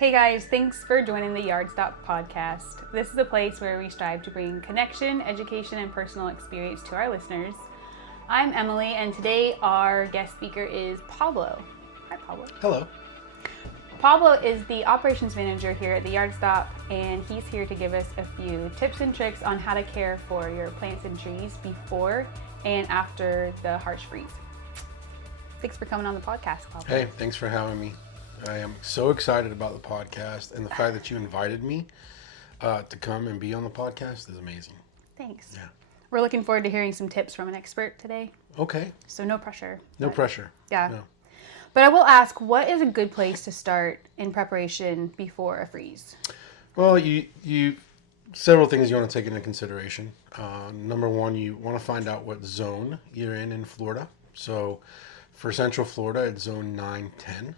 Hey guys, thanks for joining the Yard Stop podcast. This is a place where we strive to bring connection, education, and personal experience to our listeners. I'm Emily, and today our guest speaker is Pablo. Hi, Pablo. Hello. Pablo is the operations manager here at the Yard Stop, and he's here to give us a few tips and tricks on how to care for your plants and trees before and after the harsh freeze. Thanks for coming on the podcast, Pablo. Hey, thanks for having me. I am so excited about the podcast, and the fact that you invited me to come and be on the podcast is amazing. Thanks. Yeah. We're looking forward to hearing some tips from an expert today. Okay. So no pressure. No pressure. Yeah. No. But I will ask, what is a good place to start in preparation before a freeze? Well, you several things you want to take into consideration. Number one, you want to find out what zone you're in Florida. So for Central Florida, it's zone 9-10.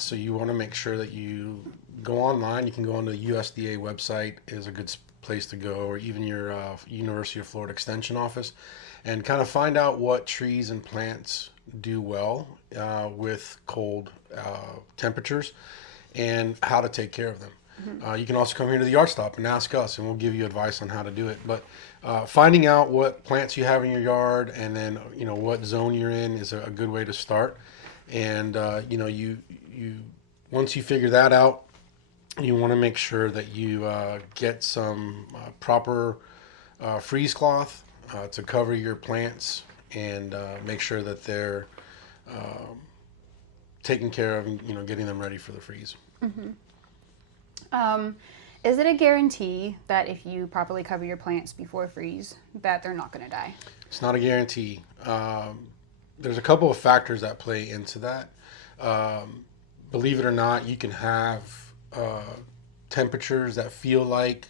So you want to make sure that you go online. You can go on the USDA website is a good place to go, or even your University of Florida Extension office, and kind of find out what trees and plants do well with cold temperatures and how to take care of them. You can also come here to the Yard Stop and ask us, and we'll give you advice on how to do it. But finding out what plants you have in your yard, and then what zone you're in, is a good way to start. And you once you figure that out, you want to make sure that you get some proper freeze cloth to cover your plants, and make sure that they're taken care of. Getting them ready for the freeze. Is it a guarantee that if you properly cover your plants before freeze, that they're not going to die? It's not a guarantee. There's a couple of factors that play into that. Believe it or not, you can have temperatures that feel like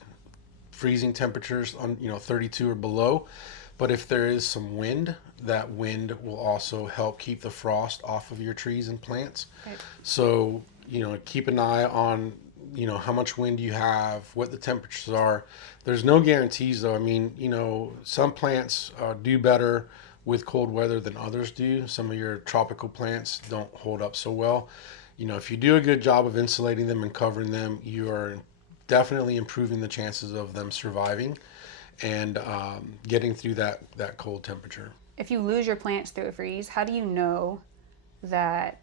freezing temperatures on 32 or below, but if there is some wind, that wind will also help keep the frost off of your trees and plants. Right. So keep an eye on how much wind you have, what the temperatures are. There's no guarantees though. I mean, some plants do better with cold weather than others do. Some of your tropical plants don't hold up so well. If you do a good job of insulating them and covering them, you are definitely improving the chances of them surviving and getting through that cold temperature. If you lose your plants through a freeze, how do you know that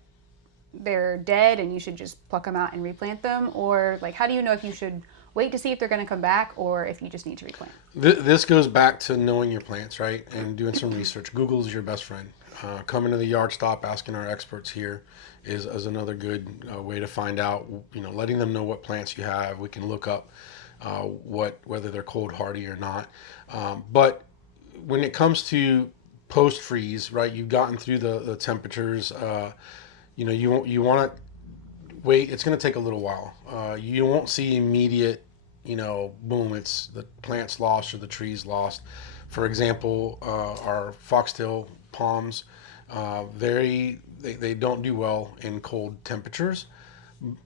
they're dead and you should just pluck them out and replant them? Or how do you know if you should wait to see if they're going to come back or if you just need to replant? This goes back to knowing your plants, right? And doing some research. Google is your best friend. Coming to the Yard Stop, asking our experts here is another good way to find out, letting them know what plants you have. We can look up whether they're cold hardy or not. But when it comes to post freeze, right, you've gotten through the temperatures, you want to wait. It's going to take a little while. You won't see immediate, boom, it's the plant's lost or the tree's lost. For example, our foxtail palms, they don't do well in cold temperatures.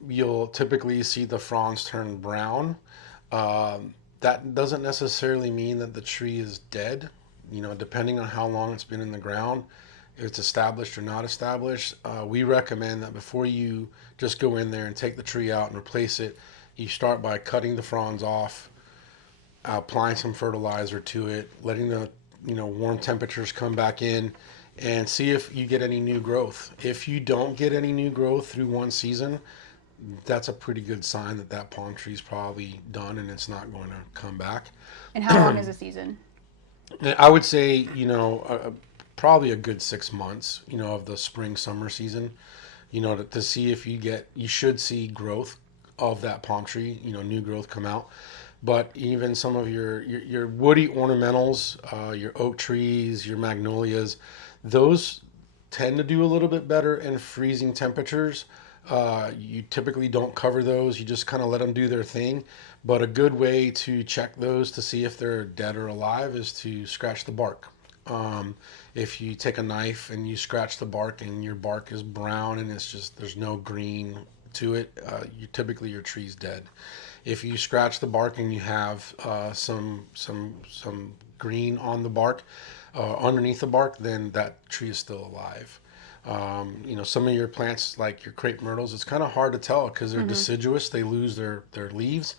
You'll typically see the fronds turn brown. That doesn't necessarily mean that the tree is dead. Depending on how long it's been in the ground, if it's established or not established, we recommend that before you just go in there and take the tree out and replace it, you start by cutting the fronds off, applying some fertilizer to it, letting the warm temperatures come back in, and see if you get any new growth. If you don't get any new growth through one season, that's a pretty good sign that palm tree is probably done and it's not going to come back. And how long is a season? I would say, probably a good 6 months, of the spring, summer season, to see if you should see growth of that palm tree, new growth come out. But even some of your woody ornamentals, your oak trees, your magnolias, those tend to do a little bit better in freezing temperatures. You typically don't cover those. You just kind of let them do their thing. But a good way to check those to see if they're dead or alive is to scratch the bark. If you take a knife and you scratch the bark and your bark is brown and there's no green to it, typically your tree's dead. If you scratch the bark and you have some green on the bark, underneath the bark, then that tree is still alive. Some of your plants, like your crepe myrtles, it's kind of hard to tell because they're deciduous. They lose their leaves.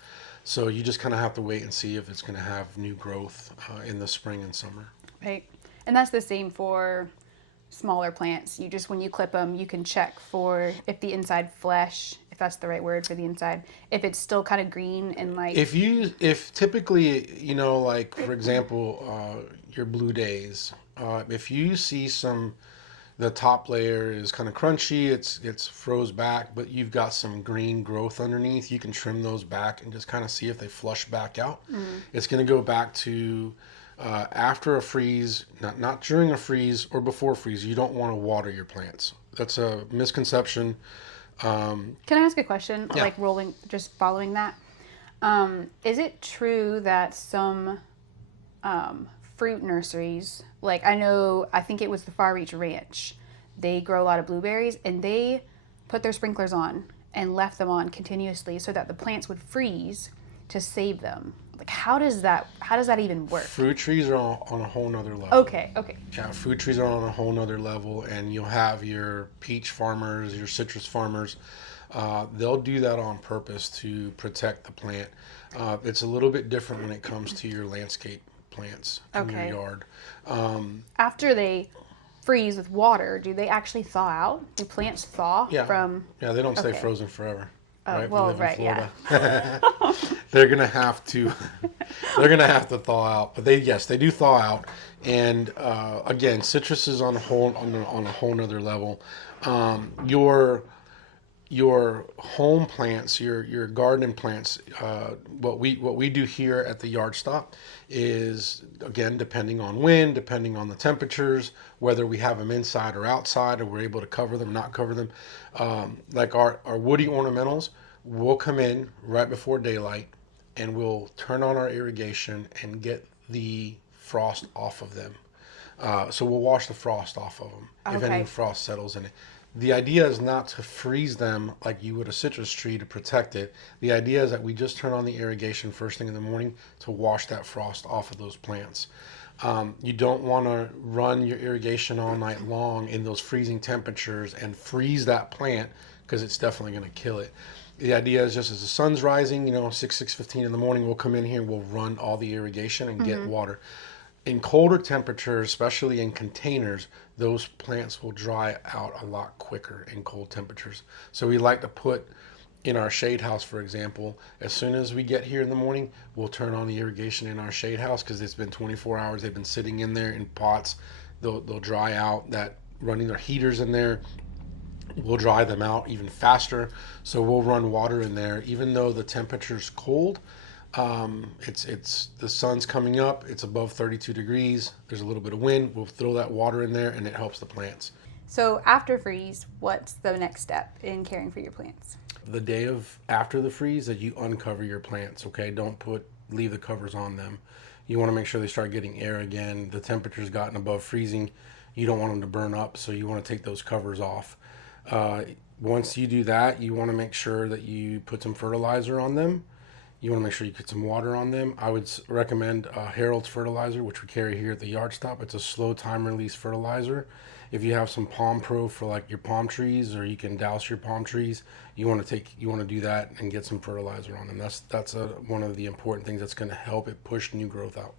So you just kind of have to wait and see if it's going to have new growth in the spring and summer. Right. And that's the same for smaller plants. When you clip them, you can check for if the inside flesh, if that's the right word for the inside, if it's still kind of green and like. If typically, like for example, your blue days, if you see the top layer is kind of crunchy, it's froze back, but you've got some green growth underneath, you can trim those back and just kind of see if they flush back out. It's going to go back to after a freeze, not during a freeze or before freeze. You don't want to water your plants. That's a misconception. Can I ask a question? Yeah. Like just following that. Is it true that some fruit nurseries, like I think it was the Far Reach Ranch, they grow a lot of blueberries and they put their sprinklers on and left them on continuously so that the plants would freeze to save them? Like how does that even work? Fruit trees are on a whole nother level. Okay. Yeah, fruit trees are on a whole nother level, and you'll have your peach farmers, your citrus farmers. They'll do that on purpose to protect the plant. It's a little bit different when it comes to your landscape plants in your yard. After they freeze with water, do they actually thaw out? Do plants thaw from? Yeah, they don't stay frozen forever. Right? Well, right, yeah. They're gonna have to. They're gonna have to thaw out, but they do thaw out. And again, citrus is on a whole nother level. Your home plants, your garden plants. What we do here at the Yard Stop is, again, depending on wind, depending on the temperatures, whether we have them inside or outside, or we're able to cover them, not cover them. Like our woody ornamentals, we'll come in right before daylight and we'll turn on our irrigation and get the frost off of them. So we'll wash the frost off of them if any frost settles in it. The idea is not to freeze them like you would a citrus tree to protect it. The idea is that we just turn on the irrigation first thing in the morning to wash that frost off of those plants. You don't want to run your irrigation all night long in those freezing temperatures and freeze that plant, because it's definitely going to kill it. The idea is just as the sun's rising, 6:15 in the morning, we'll come in here and we'll run all the irrigation and get water. In colder temperatures, especially in containers, those plants will dry out a lot quicker in cold temperatures. So we like to put in our shade house, for example, as soon as we get here in the morning, we'll turn on the irrigation in our shade house because it's been 24 hours. They've been sitting in there in pots. They'll dry out. That running their heaters in there will dry them out even faster. So we'll run water in there, even though the temperature's cold. It's the sun's coming up. It's above 32 degrees. There's a little bit of wind. We'll throw that water in there, and it helps the plants. So after freeze, what's the next step in caring for your plants? The day after the freeze, that you uncover your plants. Okay, don't leave the covers on them. You want to make sure they start getting air again. The temperature's gotten above freezing. You don't want them to burn up, so you want to take those covers off. Once you do that, you want to make sure that you put some fertilizer on them. You want to make sure you put some water on them. I would recommend Harold's fertilizer, which we carry here at the Yard Stop. It's a slow time release fertilizer. If you have some Palm Pro for like your palm trees, or you can douse your palm trees, you want to do that and get some fertilizer on them. That's one of the important things that's going to help it push new growth out.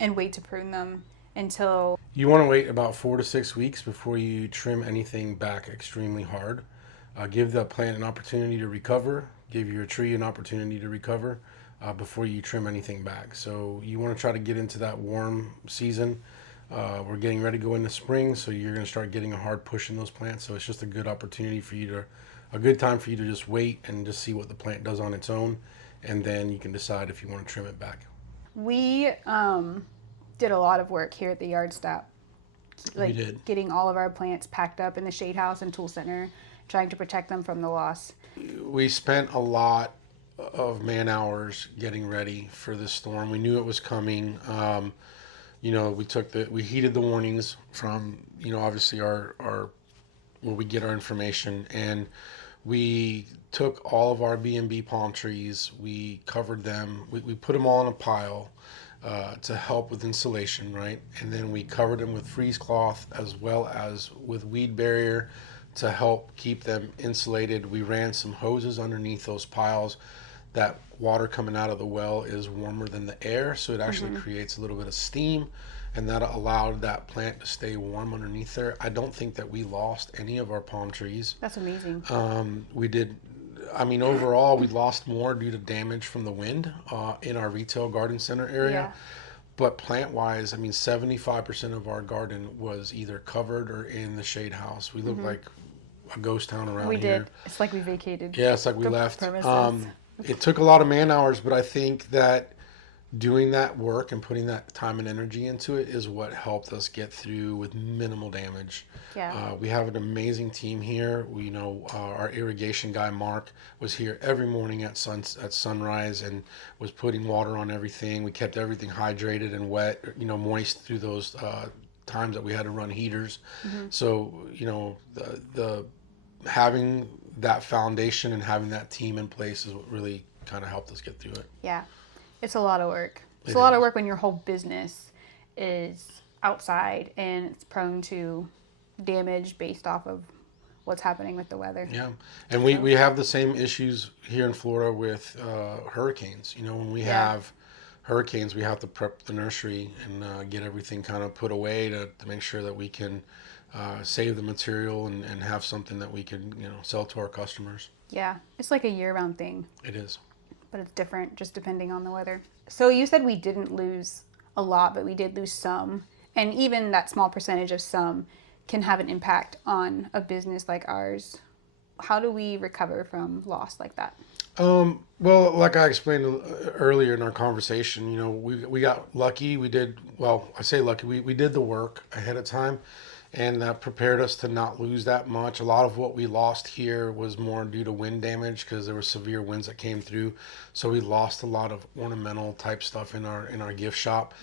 And wait to prune them until... You want to wait about 4 to 6 weeks before you trim anything back extremely hard. Give the plant an opportunity to recover. Give your tree an opportunity to recover before you trim anything back. So you want to try to get into that warm season. We're getting ready to go into spring, so you're going to start getting a hard push in those plants. So it's just a good opportunity for you a good time for you to just wait and just see what the plant does on its own, and then you can decide if you want to trim it back. We did a lot of work here at the Yard Stop, We did. Getting all of our plants packed up in the shade house and tool center, trying to protect them from the loss. We spent a lot of man hours getting ready for this storm. We knew it was coming. We heeded the warnings from, obviously our where we get our information, and we took all of our B&B palm trees. We covered them. We put them all in a pile. to help with insulation, right? And then we covered them with freeze cloth as well as with weed barrier to help keep them insulated. We ran some hoses underneath those piles. That water coming out of the well is warmer than the air, so it actually creates a little bit of steam, and that allowed that plant to stay warm underneath there. I don't think that we lost any of our palm trees. That's amazing. We did, I mean, overall, we lost more due to damage from the wind in our retail garden center area. Yeah. But plant-wise, I mean, 75% of our garden was either covered or in the shade house. We looked like a ghost town around We here. did. It's like we vacated. Yeah, it's like we the left. premises. It took a lot of man hours, but I think that doing that work and putting that time and energy into it is what helped us get through with minimal damage. Yeah. We have an amazing team here. We know our irrigation guy Mark was here every morning at sunrise and was putting water on everything. We kept everything hydrated and wet, moist through those times that we had to run heaters. So the having that foundation and having that team in place is what really kind of helped us get through it. Yeah. It's a lot of work. It's a lot of work when your whole business is outside and it's prone to damage based off of what's happening with the weather. Yeah. And we have the same issues here in Florida with hurricanes. When we have hurricanes, we have to prep the nursery and get everything kind of put away to make sure that we can save the material and have something that we can sell to our customers. Yeah. It's like a year-round thing. It is. But it's different just depending on the weather. So you said we didn't lose a lot, but we did lose some. And even that small percentage of some can have an impact on a business like ours. How do we recover from loss like that? Well, like I explained earlier in our conversation, we got lucky. I say lucky. We did the work ahead of time, and that prepared us to not lose that much. A lot of what we lost here was more due to wind damage because there were severe winds that came through. So we lost a lot of ornamental type stuff in our gift shop.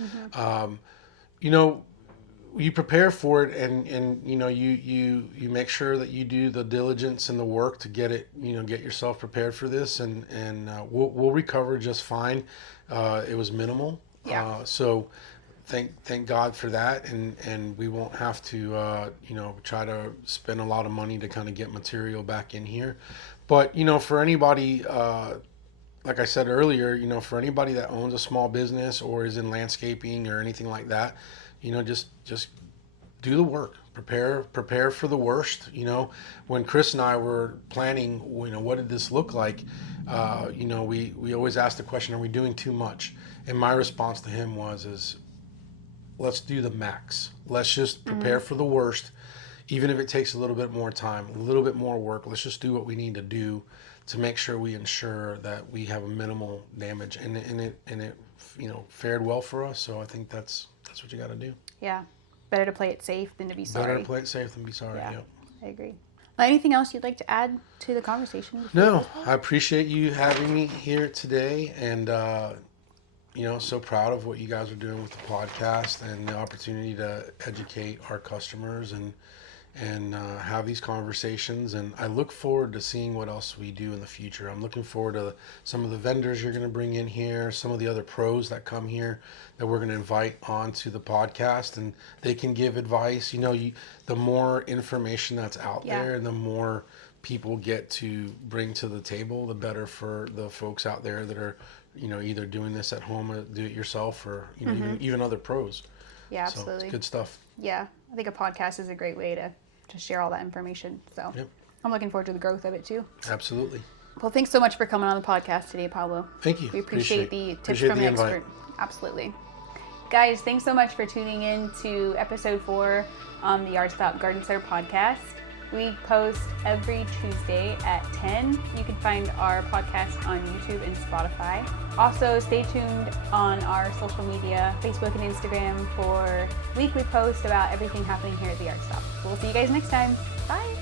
You prepare for it, and you make sure that you do the diligence and the work to get it, get yourself prepared for this, and we'll recover just fine. It was minimal. Yeah. So thank God for that, and we won't have to try to spend a lot of money to kind of get material back in here. But for anybody, like I said earlier, for anybody that owns a small business or is in landscaping or anything like that, just do the work. Prepare for the worst. When Chris and I were planning, what did this look like? We always ask the question, are we doing too much? And my response to him was, let's do the max. Let's just prepare for the worst, even if it takes a little bit more time, a little bit more work. Let's just do what we need to do to make sure we ensure that we have a minimal damage, and it fared well for us. So I think that's what you got to do. Yeah, better to play it safe than to be sorry. Better to play it safe than be sorry. Yeah, Yep. I agree. Anything else you'd like to add to the conversation? No, I appreciate you having me here today, and so proud of what you guys are doing with the podcast and the opportunity to educate our customers and have these conversations. And I look forward to seeing what else we do in the future. I'm looking forward to some of the vendors you're going to bring in here, some of the other pros that come here that we're going to invite onto the podcast, and they can give advice. The more information that's out there and the more people get to bring to the table, the better for the folks out there that are either doing this at home or do it yourself, or even other pros. Yeah, absolutely. So it's good stuff. Yeah, I think a podcast is a great way to share all that information. So I'm looking forward to the growth of it too. Absolutely. Well, thanks so much for coming on the podcast today, Pablo. Thank you. We appreciate the tips from the expert. Absolutely. Guys, thanks so much for tuning in to episode 4 on the Yard Stop Garden Center podcast. We post every Tuesday at 10. You can find our podcast on YouTube and Spotify. Also, stay tuned on our social media, Facebook and Instagram, for weekly posts about everything happening here at the Yard Stop. We'll see you guys next time. Bye.